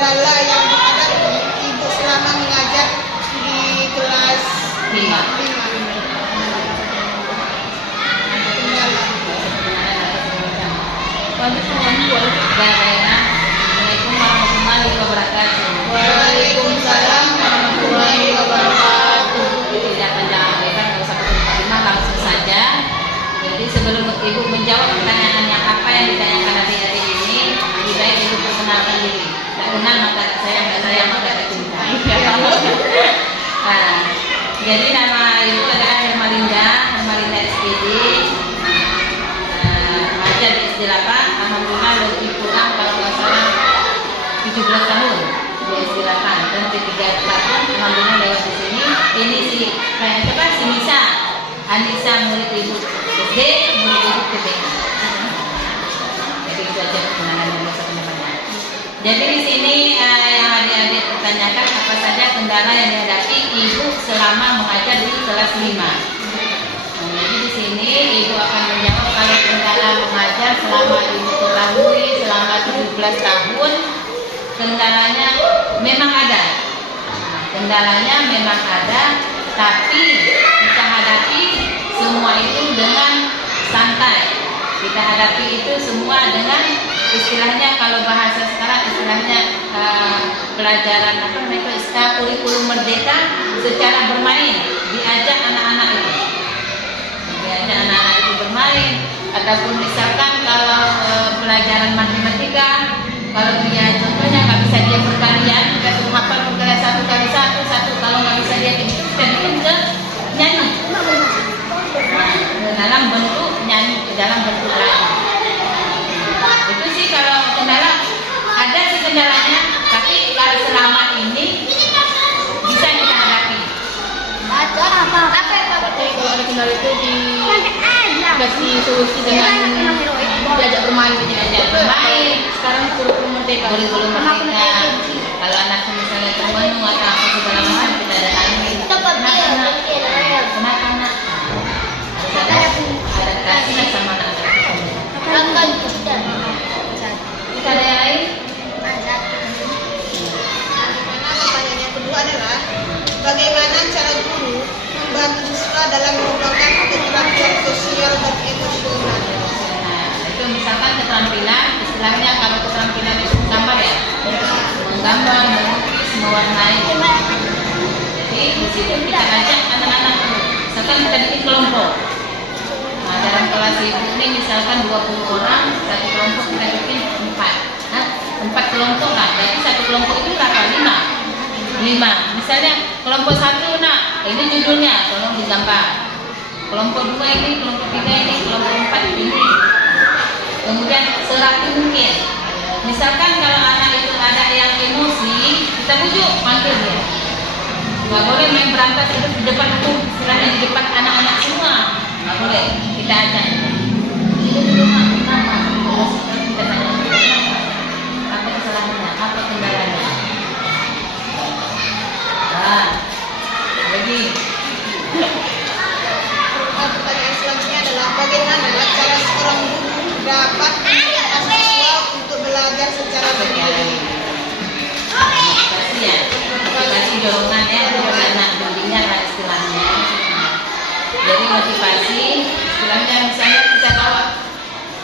kendala yang dihadapi ibu selama mengajar di kelas 5. Assalamualaikum warahmatullahi wabarakatuh. Waalaikumsalam warahmatullahi wabarakatuh. Tidak panjang lebar, nggak usah berterima, langsung saja. Jadi sebelum ibu menjawab pertanyaan yang apa yang ditanyakan adik-adik ini, lebih baik ibu perkenalkan diri. Tak kenal maka tak sayang, tak sayang maka tak cinta. Nah, jadi nama ibu adalah Hermalinda SPD. Mengajar di SD 8, alhamdulillah lebih kurang kalau nggak salah 17 tahun di SD 8 dan di 3 tahun alhamdulillah lewat di sini. Ini si siapa? Si Nisa Anissa, murid ibu SD, murid ibu TPA. Jadi itu aja perkenalan yang bisa teman-teman. Jadi di sini yang adik-adik pertanyakan apa saja kendala yang dihadapi ibu selama mengajar di kelas 5. Jadi di sini ibu akan menjawab kalau kendala mengajar selama ibu ketahui selama 17 tahun, kendalanya memang ada. Kendalanya memang ada, tapi kita hadapi semua itu dengan santai. Kita hadapi itu semua dengan istilahnya, kalau bahasa sekarang istilahnya pelajaran apa namanya, kurikulum merdeka secara bermain, diajak anak-anak itu. Diajak anak-anak itu bermain, ataupun misalkan kalau pelajaran matematika, kalau dia contohnya nggak bisa dia berkalian, kita suruh hafal perkalian 1 kali 1, kalau nggak bisa dia kita bikin ke nyanyi. Nah, dalam bentuk nyanyi, dalam bentuk lagu. Itu sih kalau kendala, ada sih kendalanya, tapi kalau selama ini bisa kita hadapi. Jadi kalau ada kendala itu dikasih solusi dengan diajak bermain, sekarang kurikulum merdeka. Kurikulum merdeka. Kalau anak misalnya termenung atau apa segala macam, kita datangi. Kenapa nak? Adaptasi sama anak-anak. Kita ada yang lain? Pertanyaan yang kedua adalah bagaimana cara guru membantu siswa dalam mengembangkan keterampilan sosial dan emosional. Nah, itu misalkan keterampilan, istilahnya kalau keterampilan itu gambar ya, menggambar, melukis, mewarnai. Jadi di situ kita ajak anak-anak, misalkan kita bikin kelompok. Nah, dalam kelas ibu ini misalkan 20 orang, satu kelompok kita bikin 4 kelompok lah. Jadi satu kelompok itu berapa? 5. Misalnya kelompok 1 nak, ini judulnya, tolong digambar. Kelompok 2 ini, kelompok 3 ini, kelompok 4 ini. Kemudian serapi mungkin. Misalkan kalau anak itu ada yang emosi, kita bujuk, panggil dia. Nggak boleh main berantas itu di depan umum, istilahnya di depan anak-anak semua. Nggak boleh, kita ajak. Itu dulu nama, kita tanya apa kesalahannya, apa kendalanya. Nah, lagi. Pertanyaan selanjutnya adalah bagaimana cara seorang guru dapat memotivasi siswa untuk belajar secara mandiri. Motivasi ya, motivasi dorongan ya, anak bimbingnya lah istilahnya. Jadi motivasi istilahnya misalnya kita bawa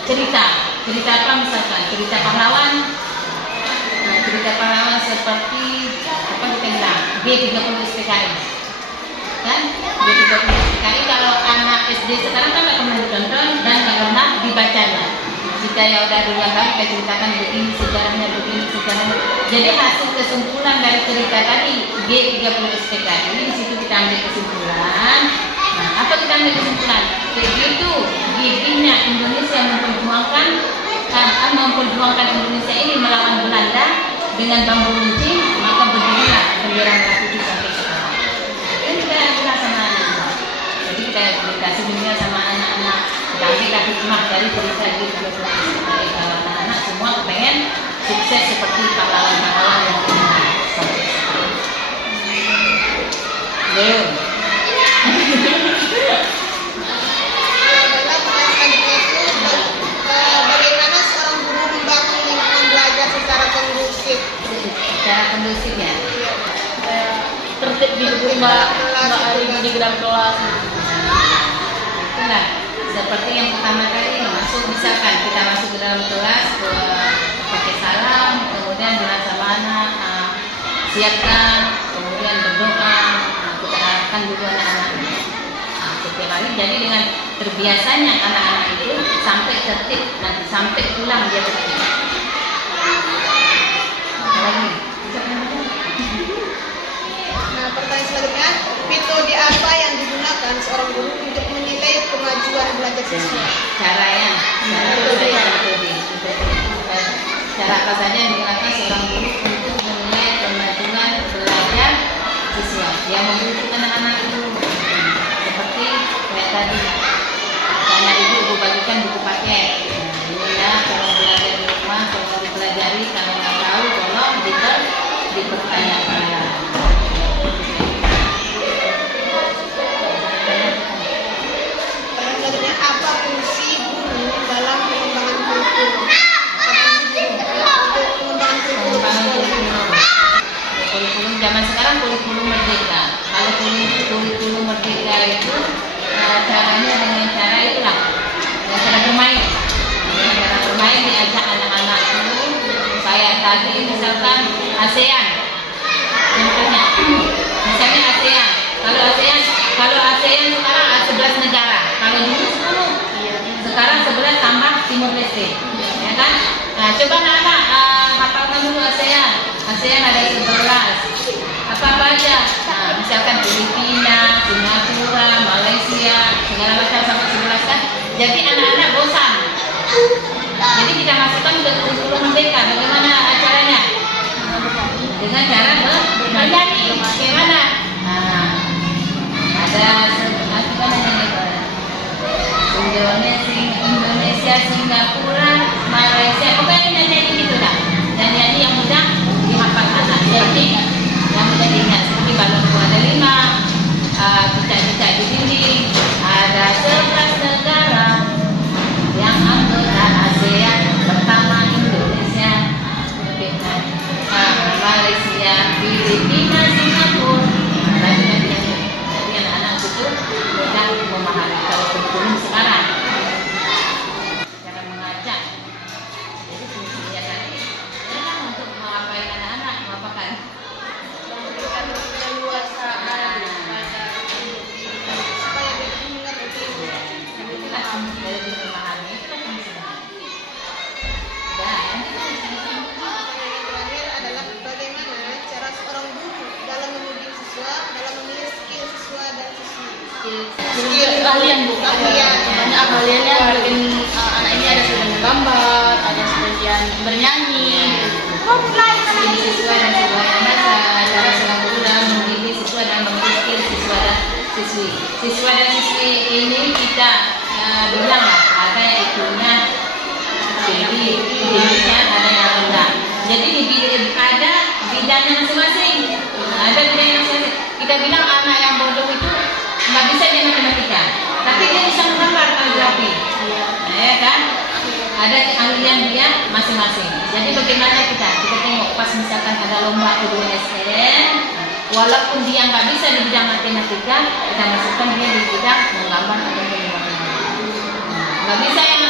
cerita apa misalkan, cerita pahlawan. Nah, cerita pahlawan seperti apa kita bilang G30 SPKI. Kan? G30 SPKI kalau anak SD sekarang kan nggak pernah ditonton dan nggak pernah dibacanya. Jika ya udah dulu yang baru kita ceritakan begini sejarahnya. Jadi hasil kesimpulan dari cerita tadi G30 SPKI, di situ kita ambil kesimpulan. Nah, apa kita ambil kesimpulan? Begitu giginya Indonesia memperjuangkan Indonesia ini melawan Belanda dengan bambu runcing, maka berdirilah bendera merah putih sampai sekarang. Ini kita bilang sama anak-anak. Jadi kita dikasih dunia sama anak-anak. Kita ambil hikmah dari cerita gitu. Kalau anak-anak semua pengen sukses seperti pahlawan-pahlawan yang kita sampai sekarang. Belum. Bagaimana seorang guru membangun lingkungan belajar secara kondusif? Cara kondusifnya. Kayak tertib gitu mbak Ari di dalam kelas. Itulah seperti yang pertama kali masuk, misalkan kita masuk ke dalam kelas pakai salam, kemudian berasabana, siapkan, kemudian berdoa, kita arahkan dulu anak-anak setiap hari. Jadi dengan terbiasanya anak-anak itu sampai tertib, nanti sampai pulang dia tertib. Lagi. Nah, pertanyaan selanjutnya, metode apa yang digunakan seorang guru untuk menilai kemajuan belajar siswa? Caranya, metode. Cara apa saja yang digunakan seorang guru untuk menilai kemajuan belajar siswa yang membutuhkan anak-anak itu, seperti kayak tadi, karena ibu bagikan buku paket. Ini ya, kalau belajar di rumah, kalau dipelajari, kalau nggak tahu, tolong dipertanyakan. Selanjutnya, apa fungsi guru dalam pengembangan kurikulum? Pengembangan kurikulum zaman sekarang, kurikulum merdeka. Kalau kurikulum merdeka itu caranya dengan cara itulah, dengan cara bermain. Dengan cara bermain diajak anak-anak dulu. Kayak tadi misalkan ASEAN, contohnya, misalnya ASEAN. Kalau ASEAN sekarang ada 11 negara. Kalau dulu 10, sekarang 11 tambah Timur Leste, ya kan? Nah, coba anak-anak hafalkan dulu ASEAN. ASEAN ada 11. Apa aja? Nah, misalkan Filipina, Singapura, Malaysia, segala macam sampai 11 kan. Jadi anak-anak bosan. Jadi kita masukkan ke kurikulum merdeka. Bagaimana caranya? Dengan cara menyanyi. Bagaimana? Nah, ada Indonesia, Singapura, Malaysia, pokoknya nyanyi gitu lah. Nyanyi yang mudah dihafal anak. Jadi yang mudah diingat, seperti balonku ada 5, cicak-cicak di dinding, ada 11 negara yang anggota ASEAN. Pertama Indonesia, Malaysia, Filipina, Singapura. Jadi anak-anak itu mudah memahami kalau kurikulum sekarang. Cara mengajak. Jadi fungsinya tadi memang untuk mengapain anak-anak, mengapakan. Memberikan keleluasaan pada supaya mereka mengerti. Itulah fungsi dari memahami, itulah fungsinya. Dan Pertanyaan yang terakhir adalah bagaimana cara seorang guru dalam membimbing siswa, dalam memilih skill siswa dan siswi. Keahlian bu. Keahlian. Banyak keahliannya bikin anak ini ada sebagian menggambar, ada sebagian bernyanyi. jadi siswa dan siswa anak, cara seorang guru dalam memilih siswa dan memilih skill siswa dan siswi. Siswa dan siswi ini kita bilang lah, ada yang itunya tinggi, tingginya ada yang rendah. Jadi ada bidangnya masing-masing. Ada bidangnya masing-masing. Kita bilang anak yang bodoh itu nggak bisa dia matematika, tapi dia bisa menggambar kaligrafi. Ya kan? Ada keahlian dia masing-masing. Jadi bagaimana kita tengok pas misalkan ada lomba USN, walaupun dia nggak bisa di bidang matematika, kita masukkan dia di bidang menggambar atau matematika. Nggak bisa yang